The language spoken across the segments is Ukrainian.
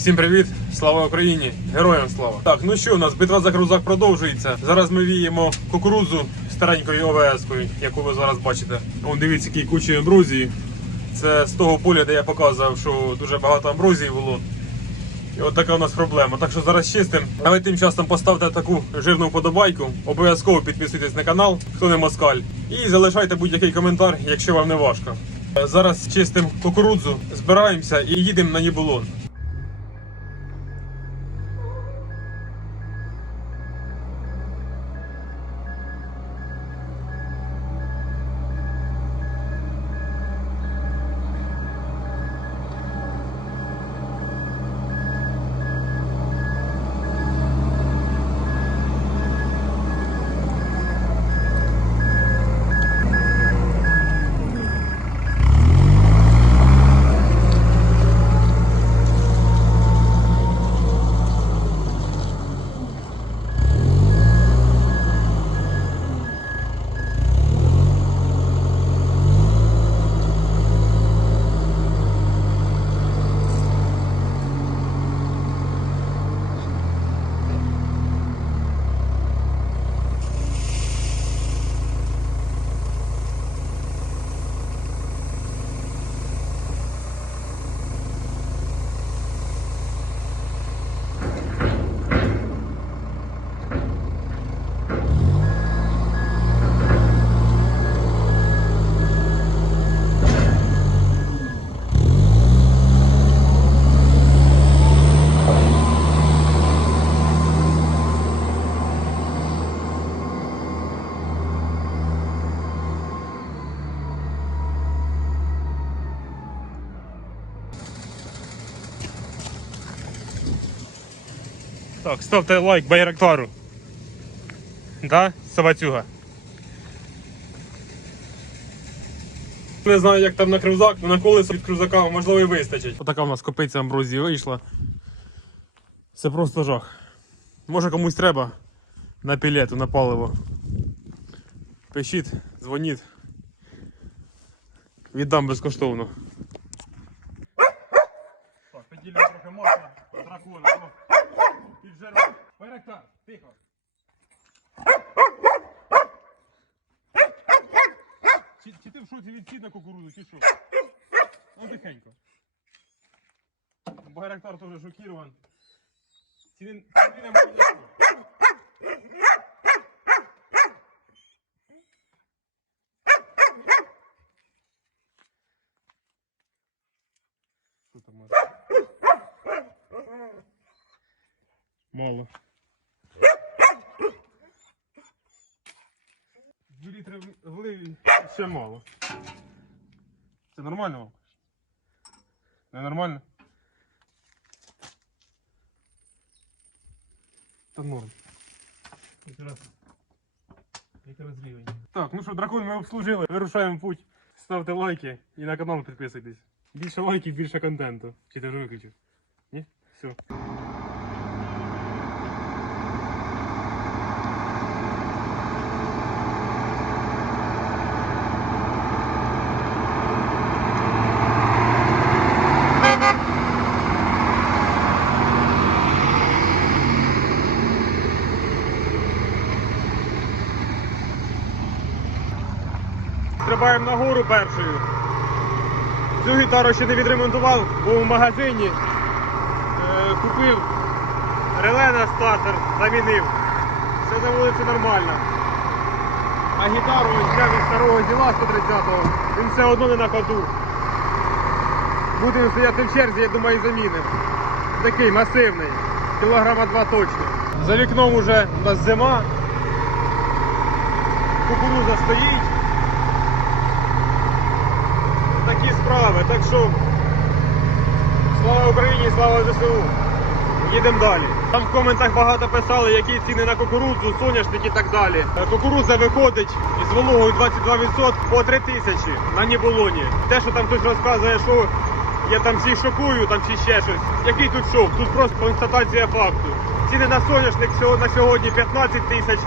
Всім привіт! Слава Україні! Героям слава! Так, ну що, у нас битва за крузак продовжується. Зараз ми віємо кукурудзу старенькою ОВС-кою, яку ви зараз бачите. Вон дивіться, які кучі амброзії. Це з того поля, де я показував, що дуже багато амброзії було. І от така у нас проблема. Так що зараз чистим. А ви тим часом поставте таку жирну вподобайку. Обов'язково підписуйтесь на канал, хто не москаль. І залишайте будь-який коментар, якщо вам не важко. Зараз чистим кукурудзу, збираємося і їдемо на Нібулон. Так, ставте лайк Байрактару. Да, собацюга. Не знаю, як там на крузак, але на колесо від крузака можливо і вистачить. Отака у нас копиця амброзії вийшла. Це просто жах. Може комусь треба на пілету, на паливо. Пишіть, дзвоніть. Віддам безкоштовно. Так, поділимо трохи масла, дракона. Піджерва. Байрактар, тихо. Чи, чи ти в шоці від що? Ну тихенько. Байрактар теж шокірований. Ціни, ціни немає ніякого. Що там може? Мало. Дві літри влив ще мало. Це нормально вам? Не нормально? Та норм. Якраз. Якраз рівень. Так, ну що, дракон ми обслужили. Вирушаємо в путь. Ставте лайки і на канал підписуйтесь. Більше лайків, більше контенту. Чи ти вже виключив? Ні? Все. Стрибаємо першою. Цю гітару ще не відремонтував, був в магазині. Е, купив реле на стартер, замінив. Все на вулиці нормально. А гітару взяв із старого діла 130-го, він все одно не на ходу. Будемо стояти в черзі, я думаю, замінимо. Такий масивний, кілограма два точно. За вікном уже у нас зима. Кукуруза стоїть такі справи. Так що слава Україні, слава ЗСУ. Їдемо далі. Там в коментах багато писали, які ціни на кукурудзу, соняшник і так далі. Е, Кукурудза виходить із вологою 22% по 3 тисячі на Ніболоні. Те, що там хтось розказує, що я там всіх шокую, там чи ще щось. Який тут шок? Тут просто констатація факту. Ціни на соняшник на сьогодні 15 тисяч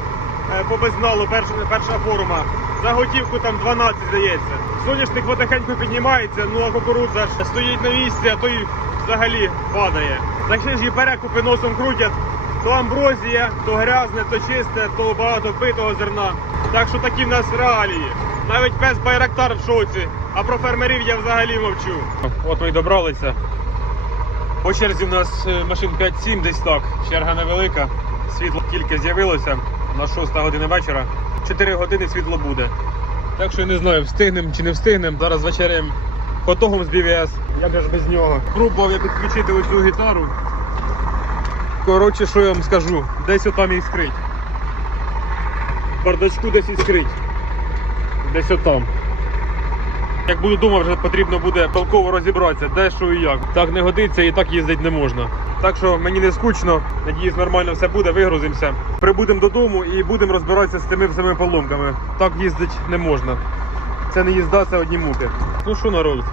е, по безналу, перша, перша форма. За готівку там 12, здається. Соняшник потихеньку піднімається, ну а кукурудза ж стоїть на місці, а то взагалі падає. Ще ж і перекупи носом крутять. То амброзія, то грязне, то чисте, то багато питого зерна. Так що такі в нас реалії. Навіть пес Байрактар в шоці, а про фермерів я взагалі мовчу. От ми й добралися. По черзі в нас е, машин 5-7 десь так. Черга невелика. Світло тільки з'явилося на 6 година вечора. 4 години світло буде. Так що я не знаю, встигнемо чи не встигнемо. Зараз вечеряємо потогом з BVS. Як же ж без нього? Пробував я підключити оцю гітару. Коротше, що я вам скажу, десь отам і скрить. В бардачку десь і скрить. Десь отам. Як буду вдома, вже потрібно буде толково розібратися, де що і як. Так не годиться і так їздити не можна. Так що мені не скучно, надіюсь, нормально все буде, вигрузимося. Прибудемо додому і будемо розбиратися з тими всіми поломками. Так їздити не можна. Це не їзда, це одні муки. Ну що, народ?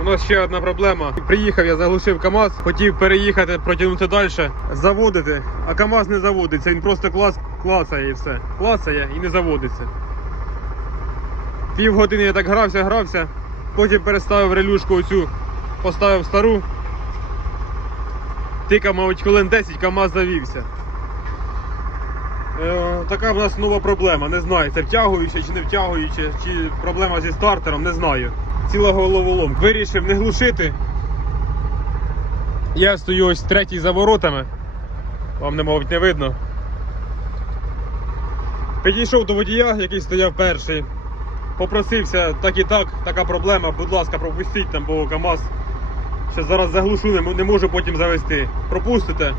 У нас ще одна проблема. Приїхав, я заглушив КАМАЗ, хотів переїхати, протягнути далі, заводити, а КАМАЗ не заводиться, він просто клас, клацає і все. Клацає і не заводиться. Півгодини я так грався, грався, потім переставив релюшку оцю, поставив стару. Тикав, мабуть, хвилин 10 КАМАЗ завівся. Е, така в нас нова проблема. Не знаю, це втягуюче чи не втягуюче, чи проблема зі стартером, не знаю. Ціла головолом. Вирішив не глушити. Я стою ось третій за воротами. Вам, не, мабуть, не видно. Підійшов до водія, який стояв перший. Попросився так і так, така проблема, будь ласка, пропустіть там, бо КАМАЗ. Ще зараз заглушу, не, можу потім завести. Пропустите.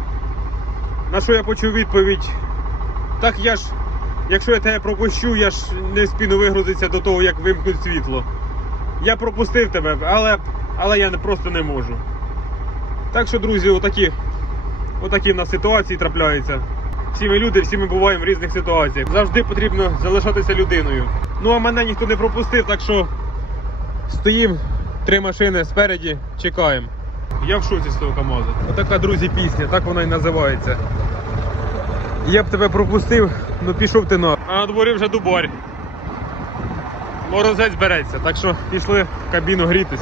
На що я почув відповідь? Так я ж, якщо я тебе пропущу, я ж не спіну вигрузитися до того, як вимкнуть світло. Я пропустив тебе, але, але я просто не можу. Так що, друзі, отакі, отакі в нас ситуації трапляються. Всі ми люди, всі ми буваємо в різних ситуаціях. Завжди потрібно залишатися людиною. Ну а мене ніхто не пропустив, так що стоїмо, три машини спереді, чекаємо. Я в шоці з того КАМАЗу. Отака, друзі, пісня, так вона і називається. Я б тебе пропустив, ну пішов ти на. А на дворі вже дубарь. Морозець береться, так що пішли в кабіну грітись.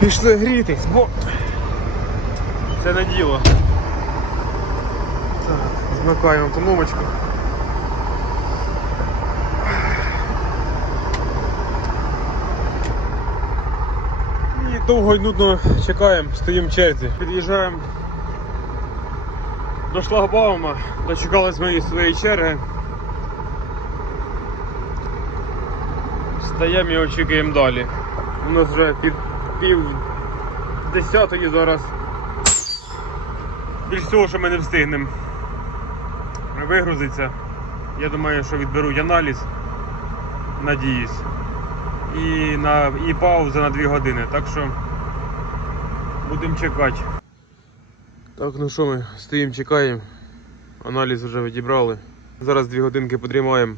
Пішли грітись, бо це не діло. Так, змикаємо кнопочку. І довго й нудно чекаємо, стоїмо в черзі. Під'їжджаємо до шлагбаума, дочекались ми своєї черги. Стаємо і очікуємо далі. У нас вже під пів десятої зараз. Більш всього, що ми не встигнемо вигрузиться. Я думаю, що відберуть аналіз. Надіюсь. І, на, і пауза на 2 години. Так що будемо чекати. Так, ну що ми стоїмо, чекаємо. Аналіз вже відібрали. Зараз 2 годинки подрімаємо.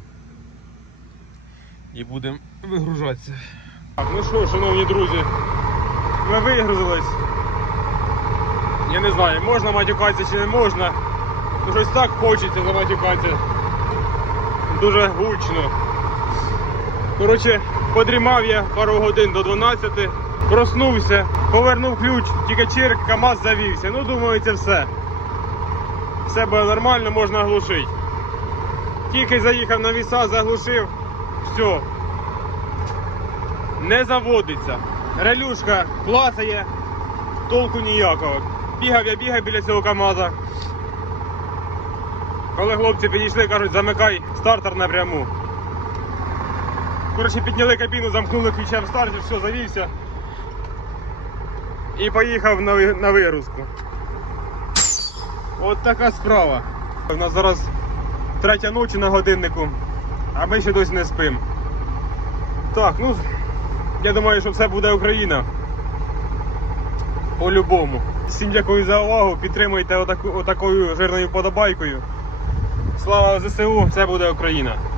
І будемо вигружатися. Так, ну що, шановні друзі, ми вигрузились. Я не знаю, можна матюкатися чи не можна. Ну щось так хочеться заматюкатися. Дуже гучно. Коротше, подрімав я пару годин до 12, проснувся, повернув ключ, тільки чирк, КАМАЗ завівся. Ну, думаю, це все. Все буде нормально, можна глушити. Тільки заїхав на віса, заглушив, все. Не заводиться. Релюшка клацає, толку ніякого. Бігав я бігав біля цього КАМАЗа. Коли хлопці підійшли, кажуть, замикай стартер напряму. Коротше, підняли кабіну, замкнули ключем стартер, все, завівся. І поїхав на, на вигрузку. От така справа. У нас зараз третя ночі на годиннику, а ми ще досі не спимо. Так, ну я думаю, що все буде Україна. По-любому. Всім дякую за увагу. Підтримуйте отаку, отакою жирною подобайкою. Слава ЗСУ! Це буде Україна!